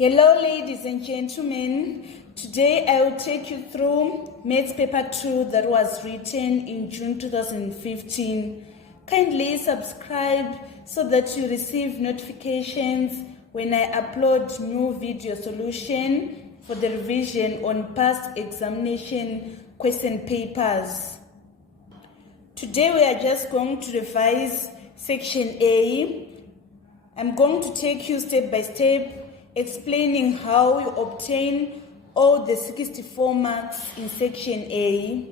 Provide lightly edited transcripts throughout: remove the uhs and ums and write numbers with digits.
Hello ladies and gentlemen, today I will take you through Maths Paper 2 that was written in June 2015. Kindly subscribe so that you receive notifications when I upload new video solution for the revision on past examination question papers. Today we are just going to revise section A. I'm going to take you step by step explaining how you obtain all the 64 marks in section A.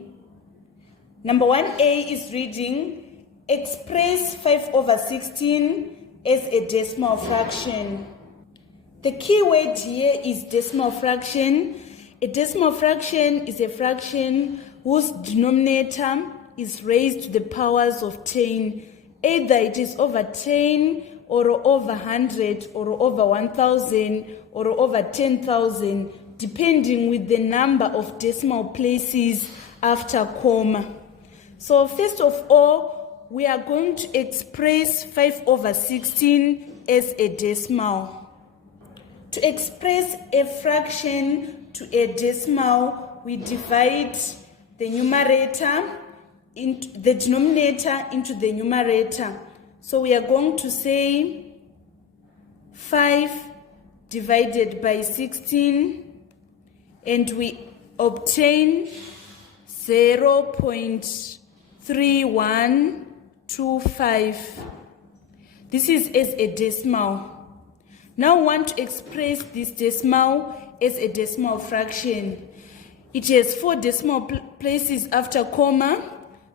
Number 1A is reading, express 5/16 as a decimal fraction. The key word here is decimal fraction. A decimal fraction is a fraction whose denominator is raised to the powers of 10. Either it is over 10 or over 100 or over 1,000 or over 10,000, depending with the number of decimal places after comma. So first of all, we are going to express 5/16 as a decimal. To express a fraction to a decimal, we divide the numerator into the denominator into the numerator. So we are going to say 5 divided by 16, and we obtain 0.3125. This is as a decimal. Now we want to express this decimal as a decimal fraction. It has 4 decimal places after comma,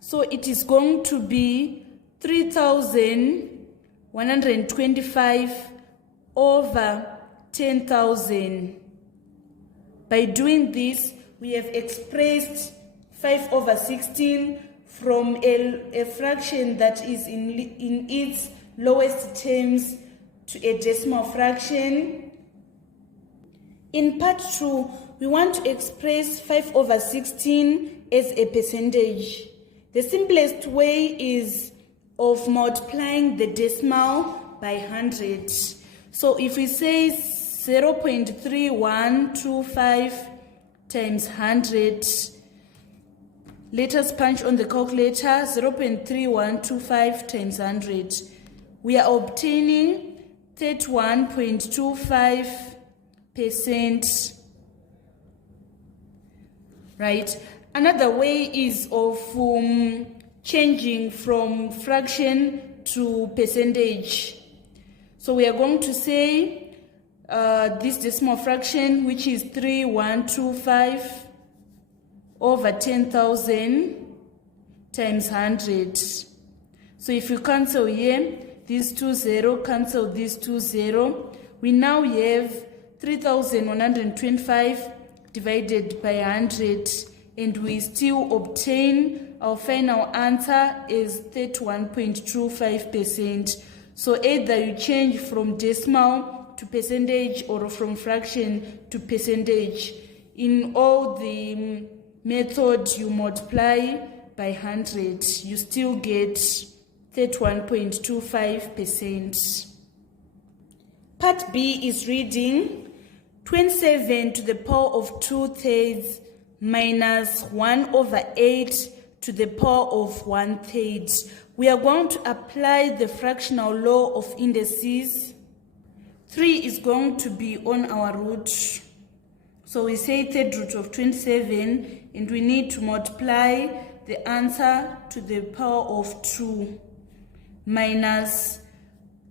so it is going to be 3,125 over 10,000. By doing this, we have expressed 5/16 from a fraction that is in its lowest terms to a decimal fraction. In part 2, we want to express 5/16 as a percentage. The simplest way is of multiplying the decimal by 100. So if we say 0.3125 times 100, let us punch on the calculator 0.3125 times 100. We are obtaining 31.25%. Right? Another way is of changing from fraction to percentage. So we are going to say this decimal fraction, which is 3125 over 10,000 times 100. So if you cancel here, these 2 0 cancel these 2 0. We now have 3,125 divided by 100, and we still obtain our final answer is 31.25%. So either you change from decimal to percentage or from fraction to percentage. In all the methods you multiply by 100, you still get 31.25%. Part B is reading 27 to the power of 2/3 minus 1/8 to the power of 1/3. We are going to apply the fractional law of indices. 3 is going to be on our root. So we say 3rd root of 27, and we need to multiply the answer to the power of 2 minus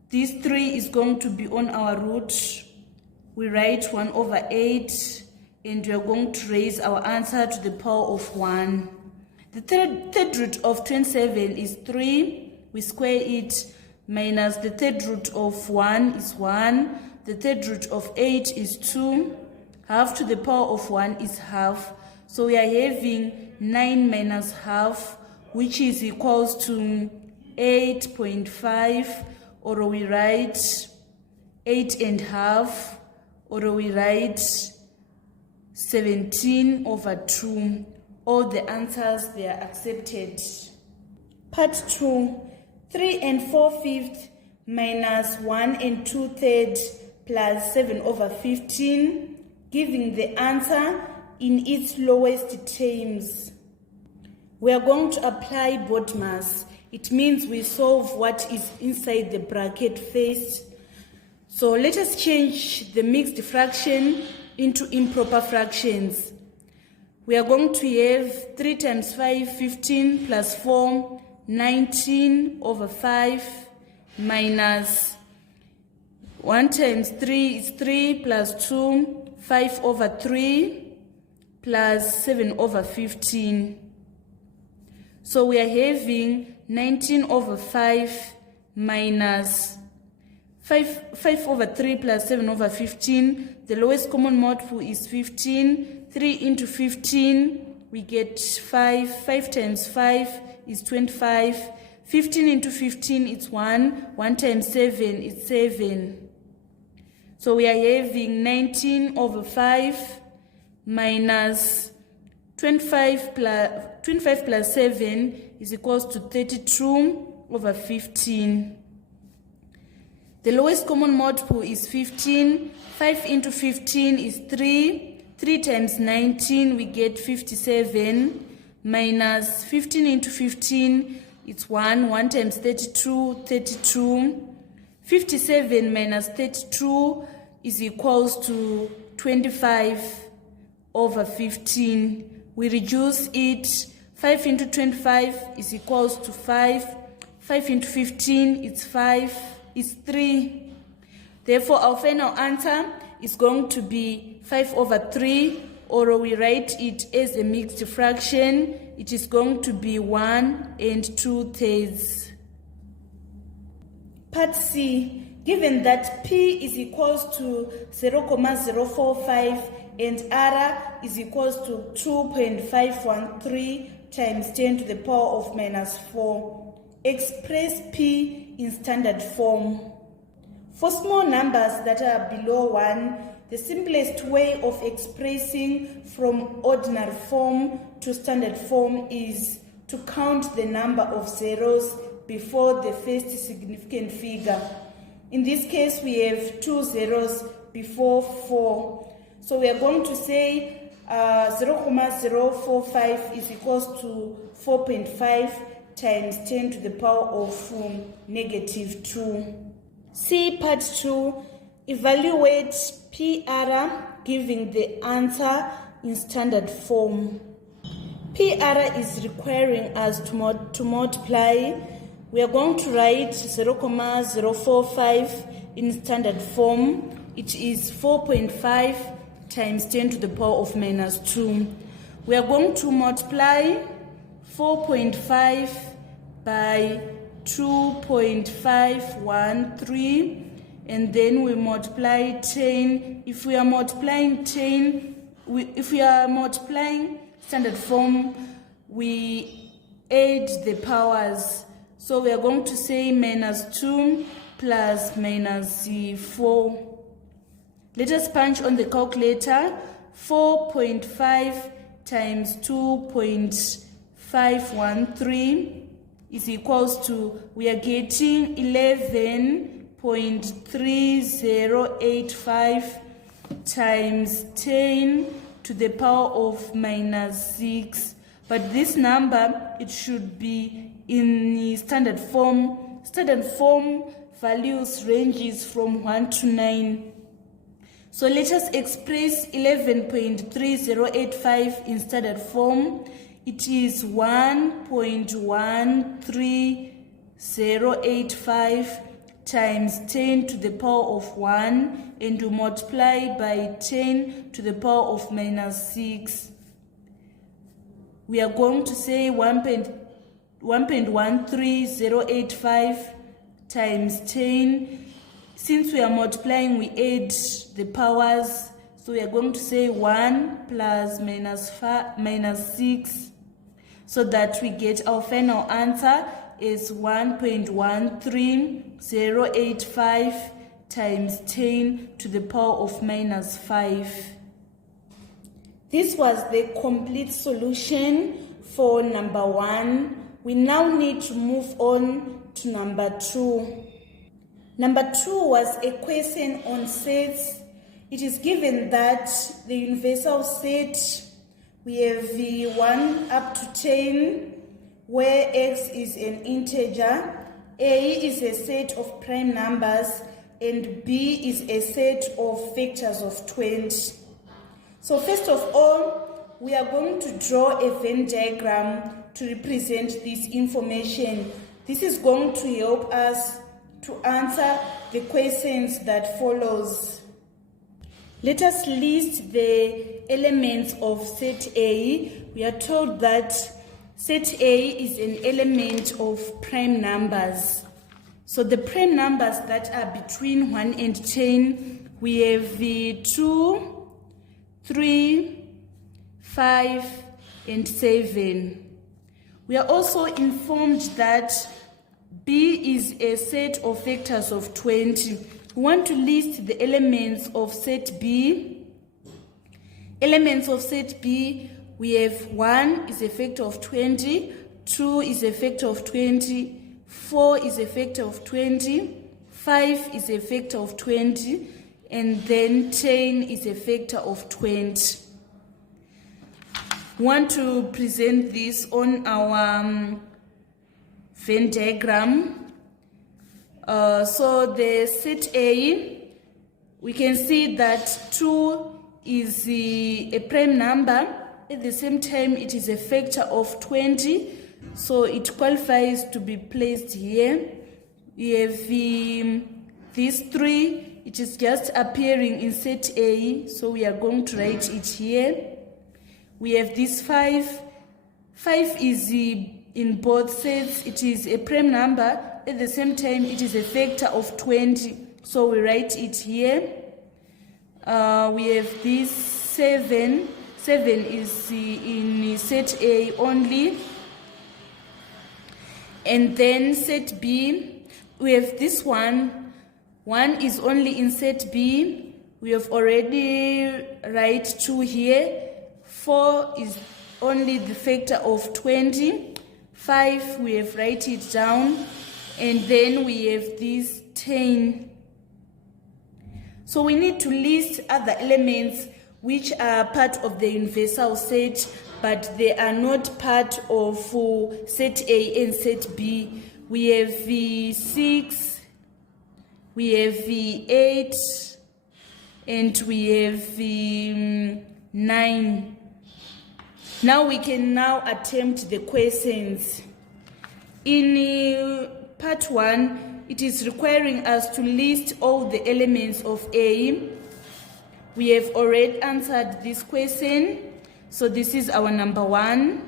this 3 is going to be on our root. We write 1/8, and we are going to raise our answer to the power of 1. The third root of 27 is 3. We square it, minus the 3rd root of 1 is 1. The 3rd root of 8 is 2. Half to the power of 1 is half. So we are having 9 minus half, which is equals to 8.5, or we write 8.5, or we write 17/2. All the answers, they are accepted. Part 2, 3 4/5 minus 1 2/3 plus 7 over 15, giving the answer in its lowest terms. We are going to apply BODMAS. It means we solve what is inside the bracket first. So let us change the mixed fraction into improper fractions. We are going to have 3 times 5, 15, plus 4, 19 over 5, minus 1 times 3 is 3, plus 2, 5 over 3, plus 7 over 15. So we are having 19 over 5 minus 5 over 3 plus 7 over 15. The lowest common multiple is 15. 3 into 15, we get 5. 5 times 5 is 25. 15 into 15 is 1. 1 times 7 is 7. So we are having 19 over 5 minus 25 plus 7 is equals to 32 over 15. The lowest common multiple is 15. 5 into 15 is 3. 3 times 19, we get 57. Minus 15 into 15, it's 1. 1 times 32, 32. 57 minus 32 is equals to 25 over 15. We reduce it. 5 into 25 is equals to 5. 5 into 15, it's 5. It's 3. Therefore, our final answer is going to be 5 over 3, or we write it as a mixed fraction. It is going to be 1 and 2/3. Part C. Given that P is equals to 0,045 and R is equals to 2.513 times 10 to the power of minus 4, express P in standard form. For small numbers that are below 1, the simplest way of expressing from ordinary form to standard form is to count the number of zeros before the first significant figure. In this case, we have 2 zeros before 4. So we are going to say 0,045 is equals to 4.5 times 10 to the power of -2. See part 2. Evaluate PR giving the answer in standard form. PR is requiring us to multiply. We are going to write 0,045 in standard form. It is 4.5 times 10 to the power of -2. We are going to multiply 4.5 by 2.513, and then we multiply 10. If we are multiplying standard form, we add the powers. So we are going to say -2 plus -4. Let us punch on the calculator. 4.5 times 2.513 is equals to, we are getting 11.3085 times 10 to the power of -6. But this number, it should be in the standard form. Standard form values ranges from 1 to 9. So let us express 11.3085 in standard form. It is 1.13085 times 10 to the power of 1, and to multiply by 10 to the power of -6. We are going to say 1.13085 times 10. Since we are multiplying, we add the powers. So we are going to say 1 plus -6, so that we get our final answer is 1.13085 times 10 to the power of -5. This was the complete solution for number 1. We now need to move on to number 2. Number 2 was a question on sets. It is given that the universal set, we have the 1 up to 10, where x is an integer, A is a set of prime numbers, and B is a set of vectors of 20. So first of all, we are going to draw a Venn diagram to represent this information. This is going to help us to answer the questions that follows. Let us list the elements of set A. We are told that set A is an element of prime numbers. So the prime numbers that are between 1 and 10, we have the 2, 3, 5, and 7. We are also informed that B is a set of vectors of 20. We want to list the elements of set B. Elements of set B, we have 1 is a vector of 20, 2 is a vector of 20, 4 is a vector of 20, 5 is a vector of 20, and then 10 is a vector of 20. We want to present this on our Venn diagram. So the set A, we can see that 2 is a prime number. At the same time, it is a vector of 20, so it qualifies to be placed here. We have this 3, it is just appearing in set A, so we are going to write it here. We have this 5. 5 is in both sets, it is a prime number. At the same time, it is a vector of 20, so we write it here. We have this 7. 7 is in set A only. And then set B, we have this 1. 1 is only in set B. We have already write 2 here. 4 is only the vector of 20. 5, we have write it down. And then we have this 10. So we need to list other elements which are part of the universal set, but they are not part of set A and set B. We have V6, we have V8, and we have V9. Now we can attempt the questions. In part 1, it is requiring us to list all the elements of A. We have already answered this question, so this is our number 1,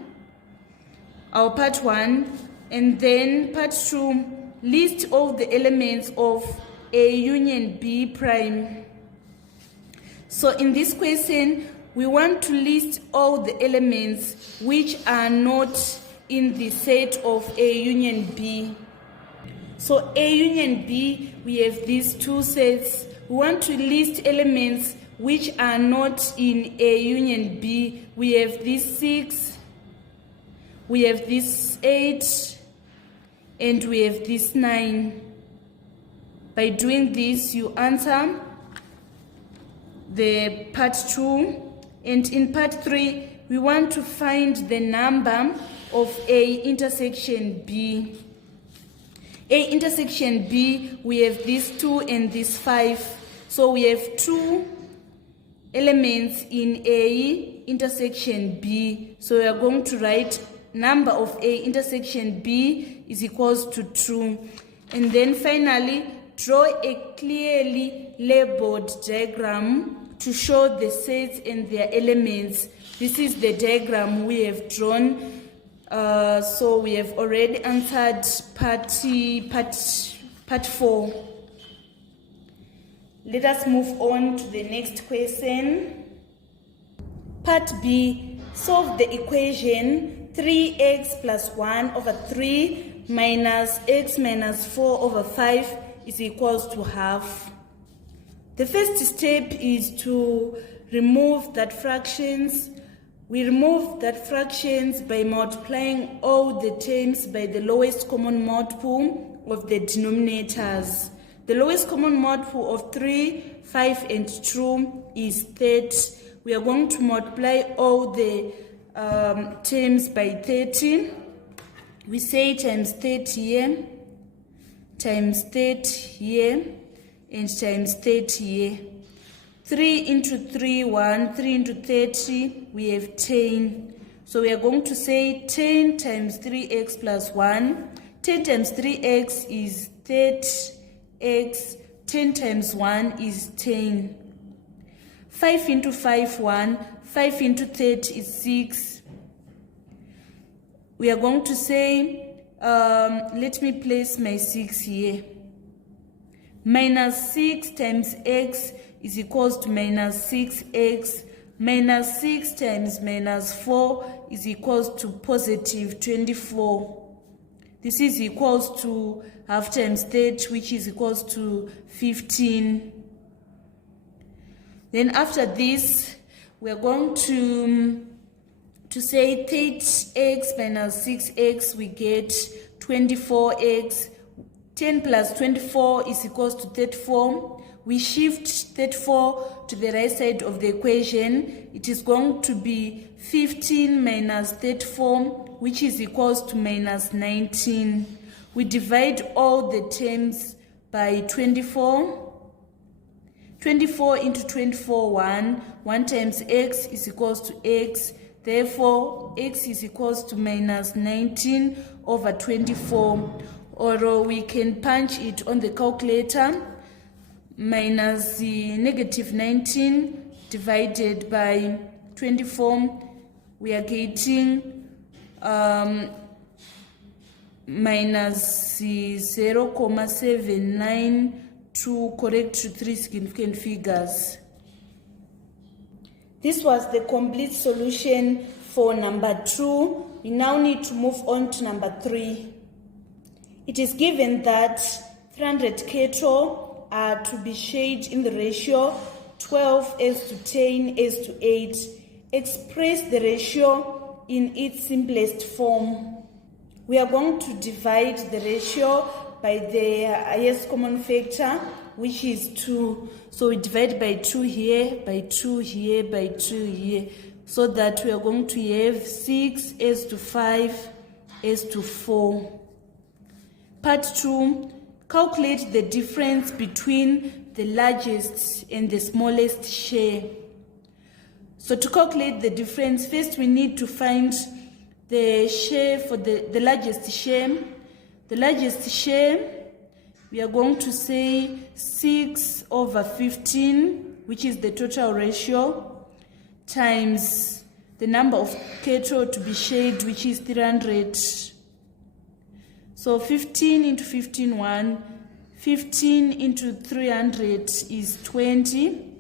our part 1, and then part 2, list all the elements of A union B prime. So in this question, we want to list all the elements which are not in the set of A union B. So A union B, we have these 2 sets. We want to list elements which are not in A union B. We have this 6, we have this 8, and we have this 9. By doing this, you answer the part 2. And in part 3, we want to find the number of A intersection B. A intersection B, we have this 2 and this 5. So we have 2 elements in A intersection B. So we are going to write number of A intersection B is equals to 2. And then finally, draw a clearly labeled diagram to show the sets and their elements. This is the diagram we have drawn. So we have already answered part 4. Let us move on to the next question. Part B, solve the equation 3x plus 1 over 3 minus x minus 4 over 5 is equals to half. The first step is to remove that fractions. We remove that fractions by multiplying all the terms by the lowest common multiple of the denominators. The lowest common multiple of 3, 5, and 2 is 30. We are going to multiply all the terms by 30. We say times 30 here, times 30 here, and times 30 here. 3 into 3, 1. 3 into 30, we have 10. So we are going to say 10 times 3x plus 1. 10 times 3x is 30x. 10 times 1 is 10. 5 into 5, 1. 5 into 30 is 6. We are going to say, let me place my 6 here. Minus 6 times x is equals to minus 6x. Minus 6 times minus 4 is equals to positive 24. This is equals to half times 30, which is equals to 15. Then after this, we are going to say 30x minus 6x, we get 24x. 10 plus 24 is equals to 34. We shift 34 to the right side of the equation. It is going to be 15 minus 34, which is equals to minus 19. We divide all the terms by 24. 24 into 24, 1. 1 times x is equals to x. Therefore, x is equals to minus 19 over 24. Or we can punch it on the calculator. Minus the negative 19 divided by 24. We are getting minus 0.79 to correct to 3 significant figures. This was the complete solution for number 2. We now need to move on to number 3. It is given that 300 cattle are to be shared in the ratio 12:10:8. Express the ratio in its simplest form. We are going to divide the ratio by the highest common factor, which is 2. So we divide by 2 here, by 2 here, by 2 here, so that we are going to have 6:5:4. Part 2, calculate the difference between the largest and the smallest share. So to calculate the difference, first we need to find the share for the largest share. The largest share, we are going to say 6/15, which is the total ratio, times the number of cattle to be shared, which is 300. So 15 into 15, 1. 15 into 300 is 20.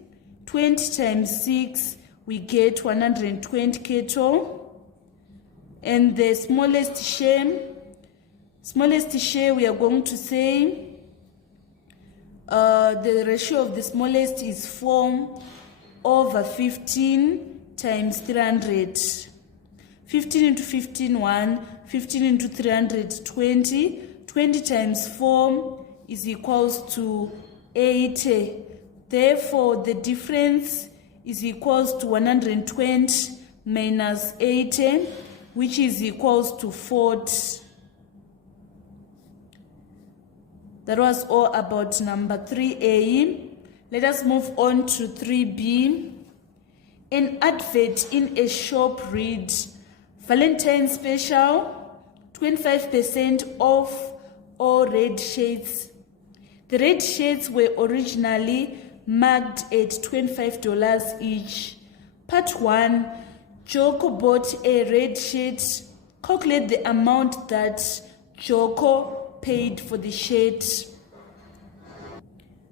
20 times 6, we get 120 cattle. And the smallest share, we are going to say the ratio of the smallest is 4/15 times 300. 15 into 15, 1. 15 into 300, 20. 20 times 4 is equals to 80. Therefore, the difference is equals to 120 minus 80, which is equals to 40. That was all about number 3A. Let us move on to 3B. An advert in a shop reads, Valentine's special, 25% off all red shades. The red shades were originally marked at $25 each. Part 1, Joko bought a red shade. Calculate the amount that Joko paid for the shade.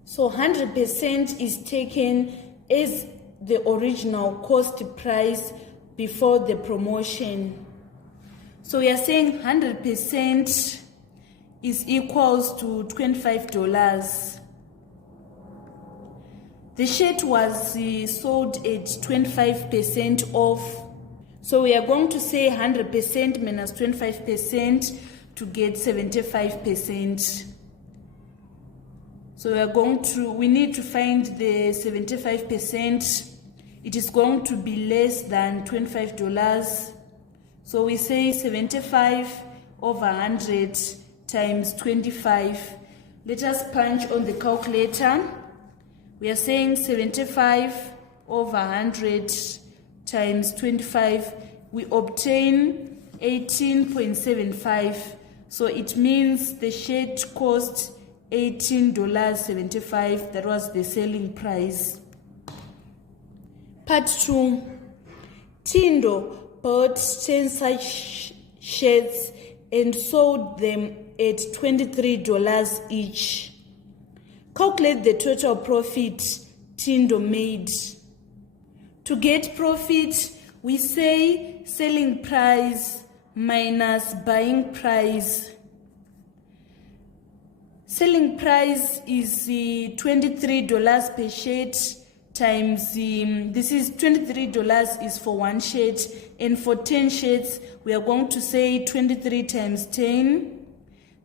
So 100% is taken as the original cost price before the promotion. So we are saying 100% is equals to $25. The shirt was sold at 25% off. So we are going to say 100% minus 25% to get 75%. So we need to find the 75%. It is going to be less than $25. So we say 75 over 100 times 25. Let us punch on the calculator. We are saying 75 over 100 times 25. We obtain 18.75. So it means the shirt cost $18.75. That was the selling price. Part 2. Tindo bought 10 such shirts and sold them at $23 each. Calculate the total profit Tindo made. To get profit, we say selling price minus buying price. Selling price is $23 per shirt times this is $23 is for one shirt, and for 10 shirts we are going to say 23 times 10.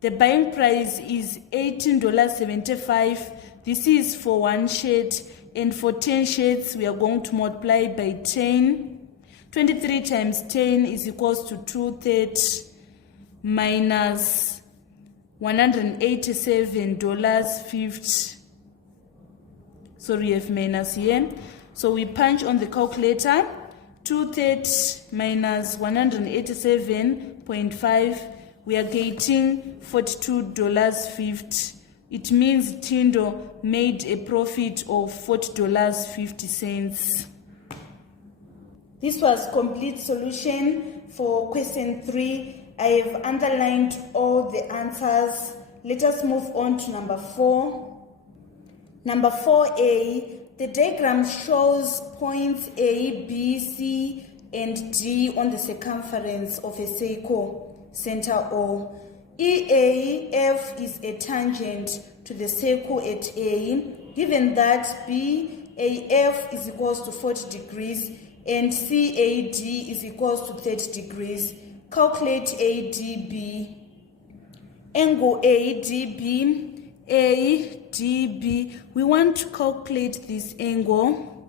The buying price is $18.75. This is for one shirt, and for 10 shirts we are going to multiply by 10. 23 times 10 is equals to 230 minus $187.50. So we have minus here. So we punch on the calculator. 230 minus 187.5. We are getting $42.50. It means Tindo made a profit of $40.50. This was complete solution for question 3. I have underlined all the answers. Let us move on to number 4. Number 4A, the diagram shows points A, B, C, and D on the circumference of a circle, center O. EAF is a tangent to the circle at A, given that BAF is equals to 40 degrees and CAD is equals to 30 degrees. Calculate ADB. Angle ADB. ADB. We want to calculate this angle.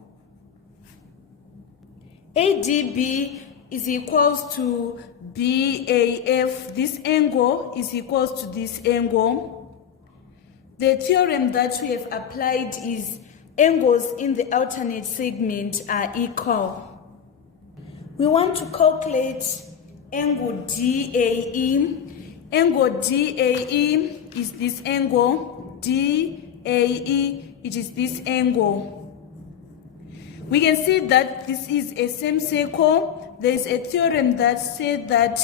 ADB is equals to BAF. This angle is equals to this angle. The theorem that we have applied is angles in the alternate segment are equal. We want to calculate angle DAE. Angle DAE is this angle. DAE, it is this angle. We can see that this is a same circle. There is a theorem that said that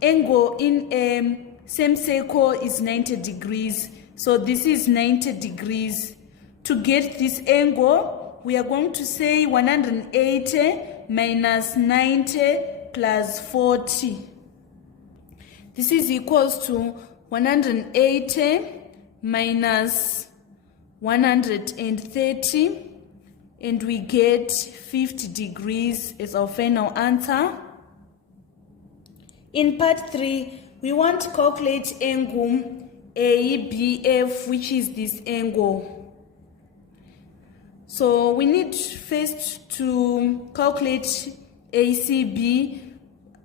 angle in a same circle is 90 degrees. So this is 90 degrees. To get this angle, we are going to say 180 minus 90 plus 40. This is equals to 180 minus 130, and we get 50 degrees as our final answer. In part 3, we want to calculate angle ABF, which is this angle. So we need first to calculate ACB.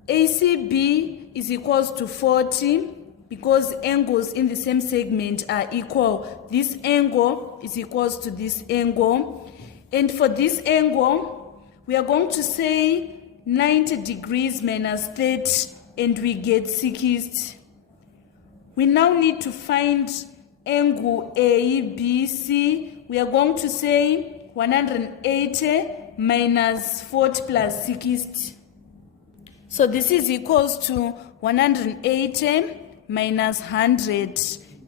ACB is equals to 40 because angles in the same segment are equal. This angle is equals to this angle. And for this angle, we are going to say 90 degrees minus 30, and we get 60. We now need to find angle ABC. We are going to say 180 minus 40 plus 60. So this is equals to 180 minus 100,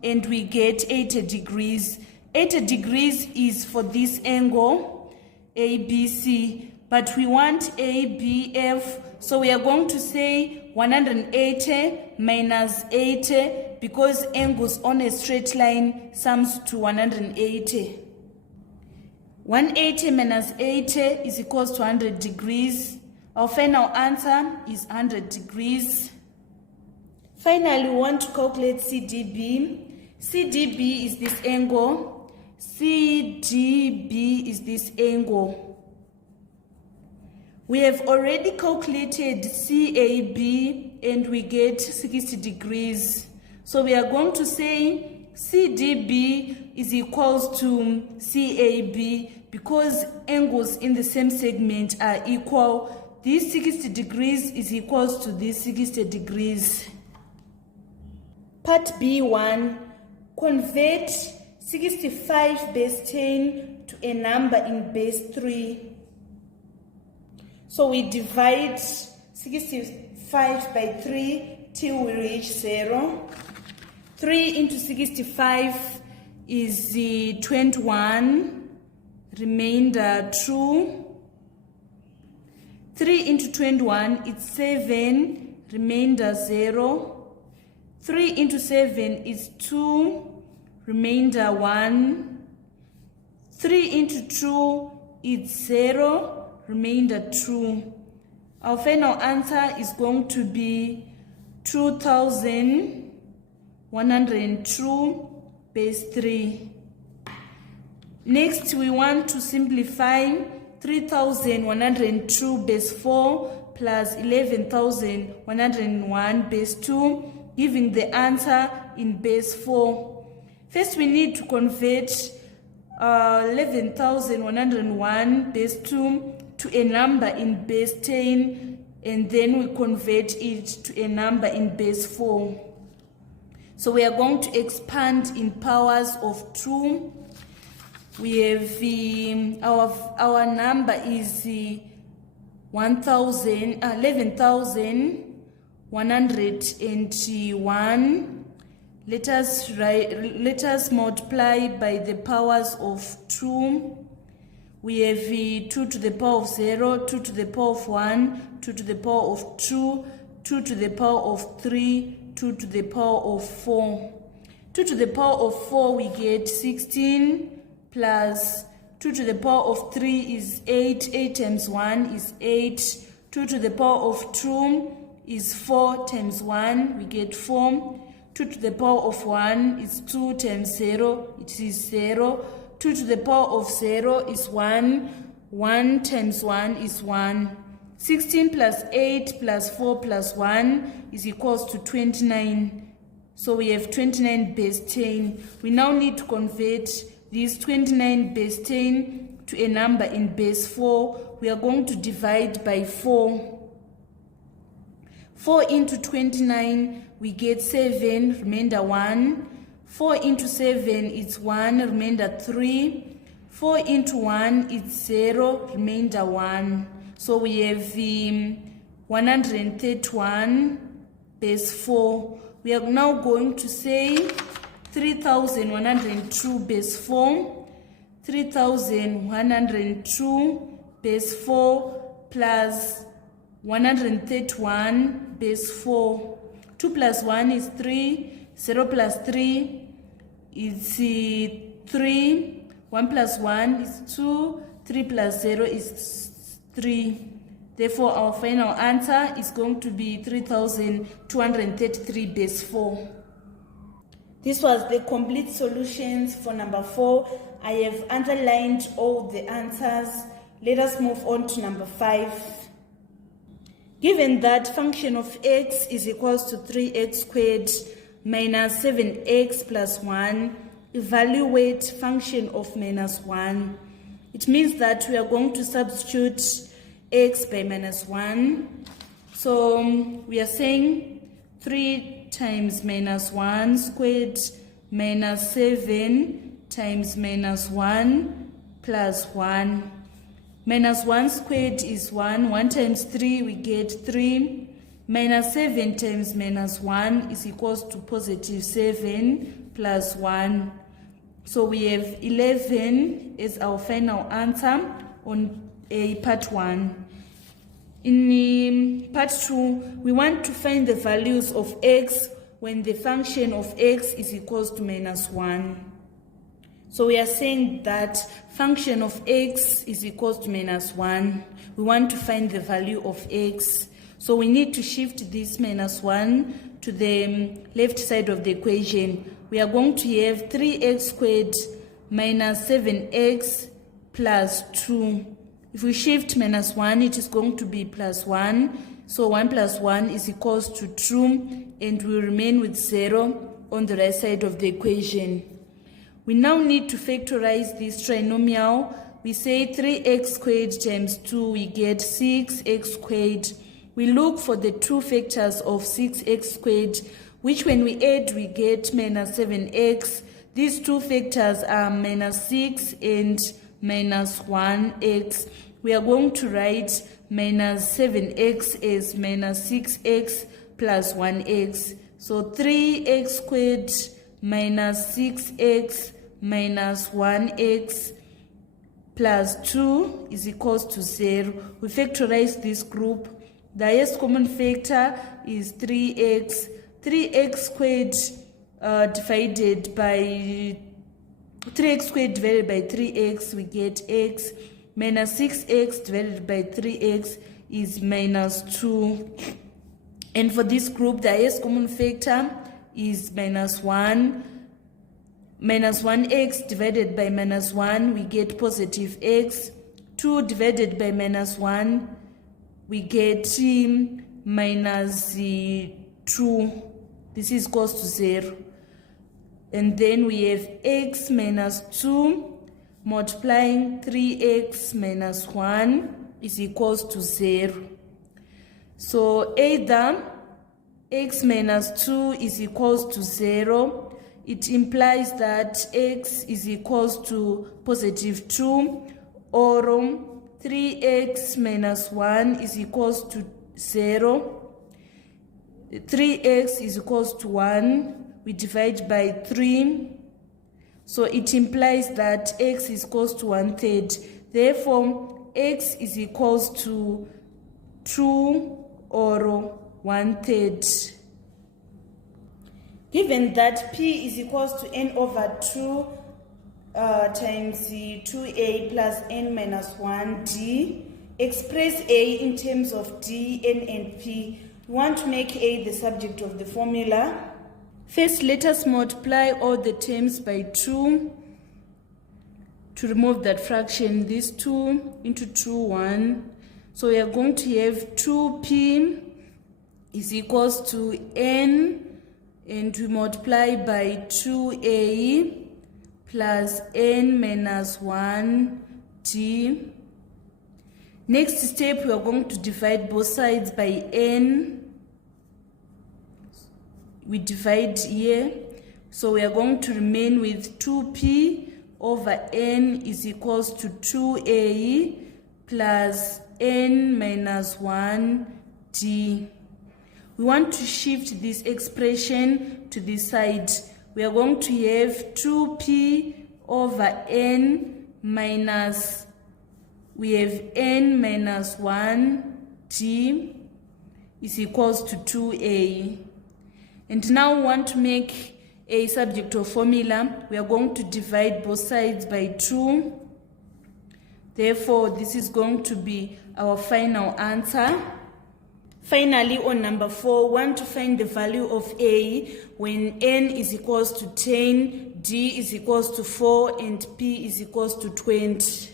and we get 80 degrees. 80 degrees is for this angle, ABC, but we want ABF, so we are going to say 180 minus 80, because angles on a straight line sums to 180. 180 minus 80 is equals to 100 degrees. Our final answer is 100 degrees. Finally, we want to calculate CDB. CDB is this angle. CDB is this angle. We have already calculated CAB and we get 60 degrees. So we are going to say CDB is equals to CAB because angles in the same segment are equal. This 60 degrees is equals to this 60 degrees. Part B1, convert 65 base 10 to a number in base 3. So we divide 65 by 3 till we reach 0. 3 into 65 is 21, remainder 2. 3 into 21 is 7, remainder 0. 3 into 7 is 2, remainder 1. 3 into 2 is 0, remainder 2. Our final answer is going to be 2102 base 3. Next, we want to simplify 3102 base 4 plus 11101 base 2, giving the answer in base 4. First, we need to convert 11,101 base 2 to a number in base 10, and then we convert it to a number in base 4. So we are going to expand in powers of 2. We have our number is 11,101. Let us multiply by the powers of 2. We have 2 to the power of 0, 2 to the power of 1, 2 to the power of 2, 2 to the power of 3, 2 to the power of 4. 2 to the power of 4 we get 16 plus 2 to the power of 3 is 8. 8 times 1 is 8. 2 to the power of 2 is 4 times 1, we get 4. 2 to the power of 1 is 2 times 0, it is 0. 2 to the power of 0 is 1. 1 times 1 is 1. 16 plus 8 plus 4 plus 1 is equals to 29. So we have 29 base 10. We now need to convert this 29 base 10 to a number in base 4. We are going to divide by 4. 4 into 29, we get 7, remainder 1. 4 into 7 is 1, remainder 3. 4 into 1 is 0, remainder 1. So we have 131 base 4. We are now going to say 3102 base 4. 3102 base 4 plus 131 base 4. 2 plus 1 is 3. 0 plus 3 is 3. 1 plus 1 is 2. 3 plus 0 is 3. Therefore, our final answer is going to be 3233 base 4. This was the complete solutions for number 4. I have underlined all the answers. Let us move on to number 5. Given that function of x is equals to 3x squared minus 7x plus 1, evaluate function of minus 1. It means that we are going to substitute x by minus 1. So we are saying 3 times minus 1 squared minus 7 times minus 1 plus 1. Minus 1 squared is 1. 1 times 3, we get 3. Minus 7 times minus 1 is equals to positive 7 plus 1. So we have 11 as our final answer on part 1. In part 2, we want to find the values of x when the function of x is equals to minus 1. So we are saying that function of x is equals to minus 1. We want to find the value of x. So we need to shift this minus 1 to the left side of the equation. We are going to have 3x squared minus 7x plus 2. If we shift minus 1, it is going to be plus 1. So 1 plus 1 is equals to 2, and we remain with 0 on the right side of the equation. We now need to factorize this trinomial. We say 3x squared times 2, we get 6x squared. We look for the two factors of 6x squared, which when we add, we get minus 7x. These two factors are minus 6 and minus 1x. We are going to write minus 7x as minus 6x plus 1x. So 3x squared minus 6x minus 1x plus 2 is equals to 0. We factorize this group. The highest common factor is 3x. 3x squared divided by 3x, we get x. Minus 6x divided by 3x is minus 2. And for this group, the highest common factor is minus 1. Minus 1x divided by minus 1, we get positive x. 2 divided by minus 1, we get minus 2. This is equals to 0. And then we have x minus 2 multiplying 3x minus 1 is equals to 0. So either x minus 2 is equals to 0, it implies that x is equals to positive 2, or 3x minus 1 is equals to 0. 3x is equals to 1. We divide by 3. So it implies that x is equals to 1/3. Therefore, x is equals to 2 or 1/3. Given that p is equals to n over 2 times 2a plus n minus 1d, express a in terms of d, n, and p. We want to make a the subject of the formula. First, let us multiply all the terms by 2 to remove that fraction. This 2 into 2, 1. So we are going to have 2p is equals to n, and we multiply by 2a plus n minus 1d. Next step, we are going to divide both sides by n. We divide here, so we are going to remain with 2p over n is equals to 2a plus n minus 1d. We want to shift this expression to this side. We are going to have 2p over n minus, we have n minus 1d is equals to 2a. And now we want to make a subject of formula. We are going to divide both sides by 2. Therefore, this is going to be our final answer. Finally, on number 4, we want to find the value of a when n is equals to 10, d is equals to 4, and p is equals to 20.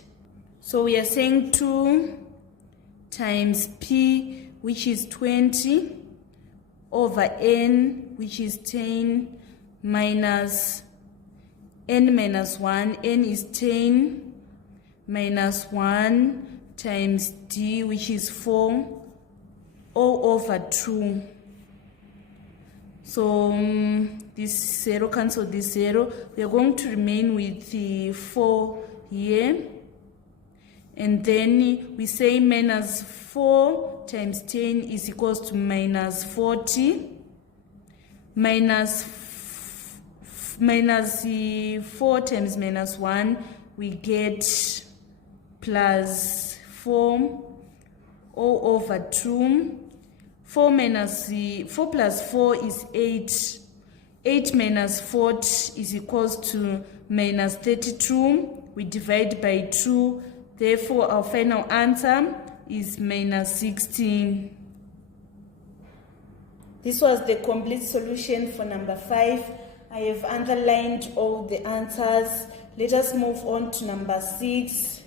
So we are saying 2 times p, which is 20, over n, which is 10, minus n minus 1, n is 10, minus 1 times d, which is 4, all over 2. So this 0 cancel this 0. We are going to remain with the 4 here. And then we say minus 4 times 10 is equals to minus 40. Minus 4 times minus 1, we get plus 4 all over 2. 4 plus 4 is 8. 8 minus 40 is equals to minus 32. We divide by 2. Therefore, our final answer is minus 16. This was the complete solution for number 5. I have underlined all the answers Let us move on to number 6.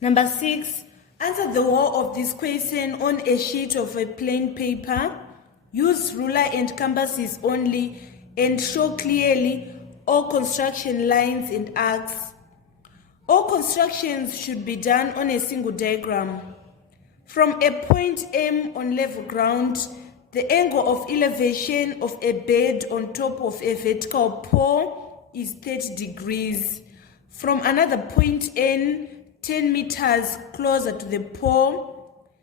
Number 6, answer the whole of this question on a sheet of a plain paper. Use ruler and compasses only and show clearly all construction lines and arcs. All constructions should be done on a single diagram. From a point M on level ground, the angle of elevation of a bed on top of a vertical pole is 30 degrees. From another point N, 10 meters closer to the pole,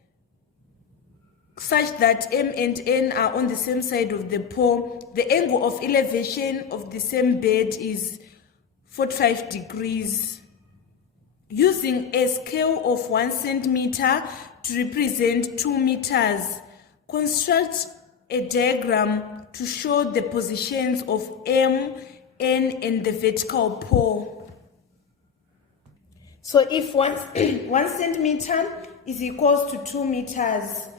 such that M and N are on the same side of the pole, the angle of elevation of the same bed is 45 degrees. Using a scale of 1 centimeter to represent 2 meters, construct a diagram to show the positions of M, N, and the vertical pole. So if 1 centimeter is equals to 2 meters,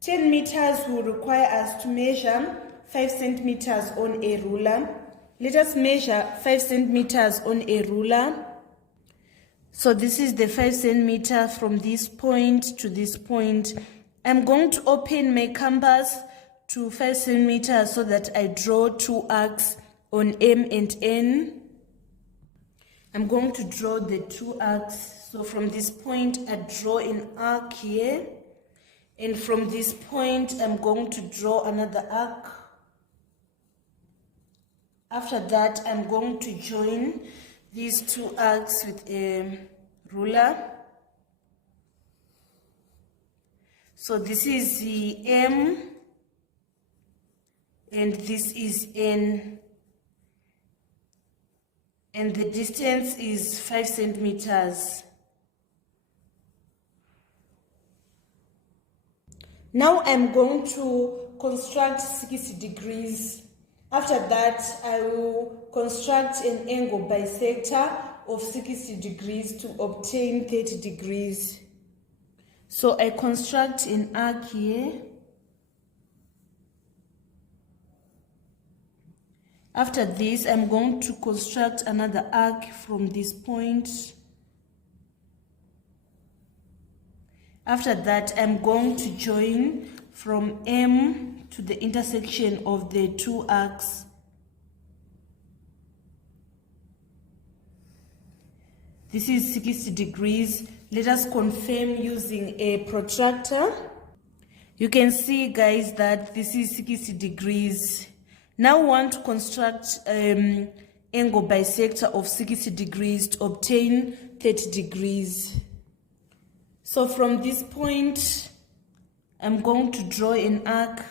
10 meters will require us to measure 5 centimeters on a ruler. Let us measure 5 centimeters on a ruler. So this is the 5 centimeters from this point to this point. I'm going to open my compass to 5 centimeters so that I draw 2 arcs on M and N. I'm going to draw the 2 arcs. So from this point, I draw an arc here. And from this point, I'm going to draw another arc. After that, I'm going to join these 2 arcs with a ruler. So this is the M and this is N. And the distance is 5 centimeters. Now I'm going to construct 60 degrees. After that, I will construct an angle bisector of 60 degrees to obtain 30 degrees. So I construct an arc here. After this, I'm going to construct another arc from this point. After that, I'm going to join from M to the intersection of the 2 arcs. This is 60 degrees. Let us confirm using a protractor. You can see, guys, that this is 60 degrees. Now we want to construct angle bisector of 60 degrees to obtain 30 degrees. So from this point, I'm going to draw an arc.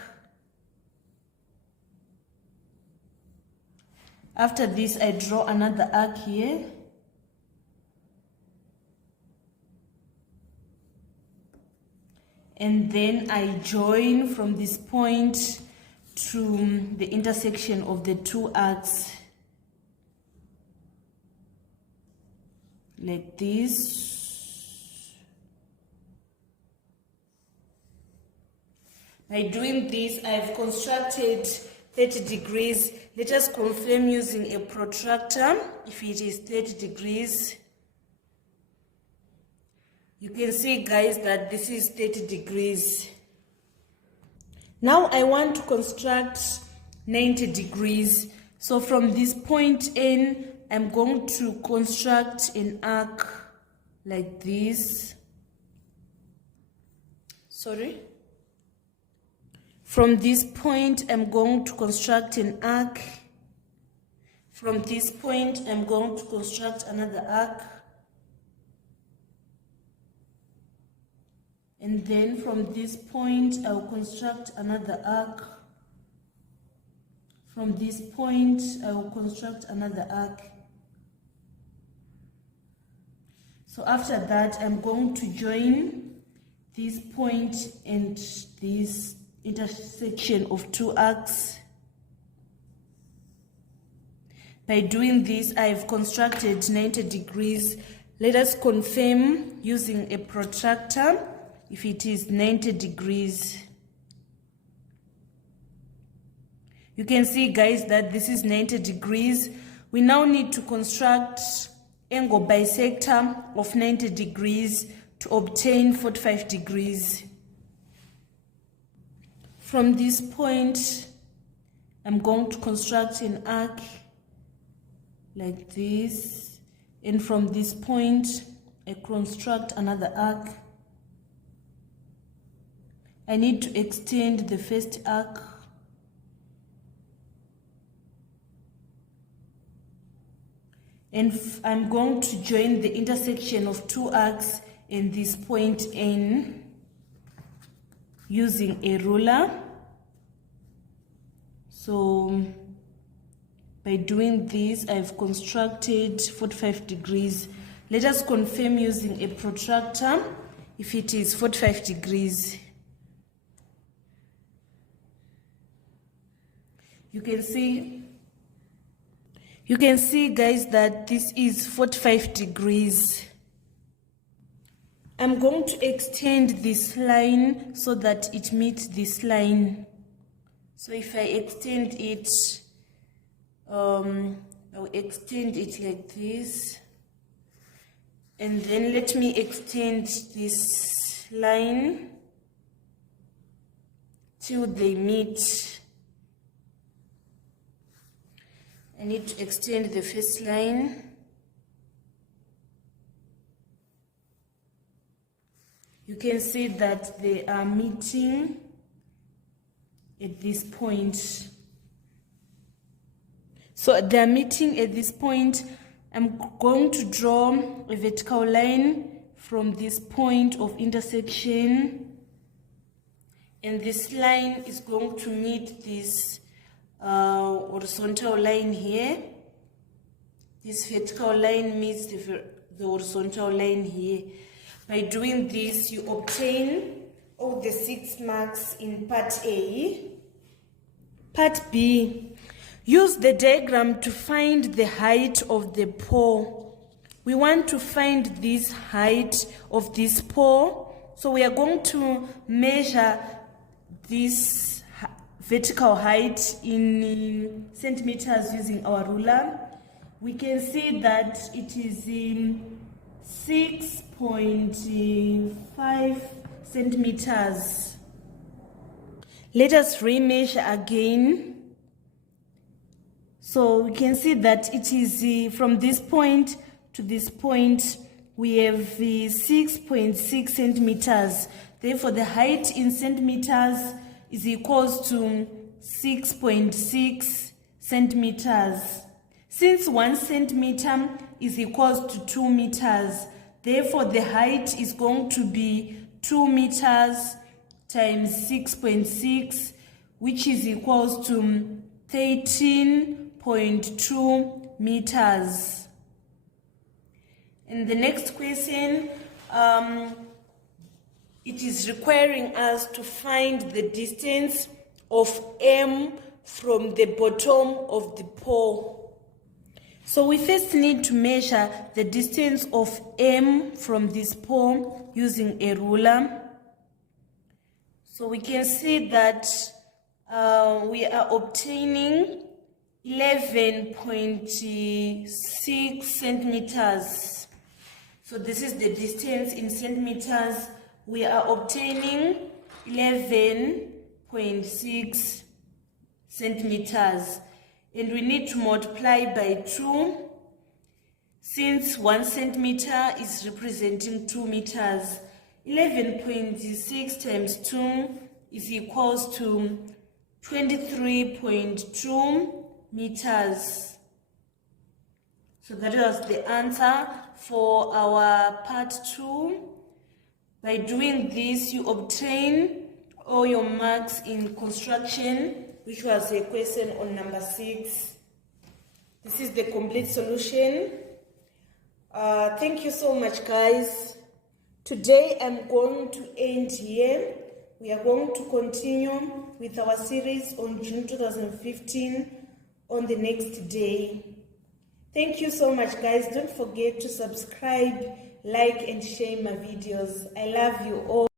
After this, I draw another arc here. And then I join from this point to the intersection of the 2 arcs. Like this. By doing this, I've constructed 30 degrees. Let us confirm using a protractor if it is 30 degrees. You can see, guys, that this is 30 degrees. Now I want to construct 90 degrees. So from this point N, I'm going to construct an arc like this. From this point, I'm going to construct an arc. From this point, I'm going to construct another arc. And then from this point, I'll construct another arc. From this point, I will construct another arc. So after that, I'm going to join this point and this intersection of 2 arcs. By doing this, I've constructed 90 degrees. Let us confirm using a protractor if it is 90 degrees. You can see, guys, that this is 90 degrees. We now need to construct angle bisector of 90 degrees to obtain 45 degrees. From this point, I'm going to construct an arc like this, and from this point, I construct another arc. I need to extend the first arc. And I'm going to join the intersection of two arcs in this point N using a ruler. So by doing this, I've constructed 45 degrees. Let us confirm using a protractor if it is 45 degrees. You can see guys that this is 45 degrees. I'm going to extend this line so that it meets this line. So if I extend it, I'll extend it like this, and then let me extend this line till they meet. I need to extend the first line. You can see that they are meeting at this point. So they're meeting at this point. I'm going to draw a vertical line from this point of intersection, and this line is going to meet this horizontal line here. This vertical line meets the horizontal line here. By doing this, you obtain all the 6 marks in part A. Part B, use the diagram to find the height of the pole. We want to find this height of this pole, so we are going to measure this vertical height in centimeters using our ruler. We can see that it is in 6.5 centimeters. Let us remeasure again. So we can see that it is from this point to this point, we have 6.6 centimeters. Therefore, the height in centimeters is equals to 6.6 centimeters. Since 1 centimeter is equals to 2 meters, therefore the height is going to be 2 meters times 6.6, which is equals to 13.2 meters. And the next question, it is requiring us to find the distance of M from the bottom of the pole. So we first need to measure the distance of M from this pole using a ruler. So we can see that we are obtaining 11.6 centimeters. So this is the distance in centimeters. We are obtaining 11.6 centimeters. And we need to multiply by 2, since 1 centimeter is representing 2 meters. 11.6 times 2 is equals to 23.2 meters. So that was the answer for our part 2. By doing this, you obtain all your marks in construction, which was a question on number 6. This is the complete solution. Thank you so much, guys. Today I'm going to end here. We are going to continue with our series on June 2015 on the next day. Thank you so much, guys. Don't forget to subscribe, like, and share my videos. I love you all.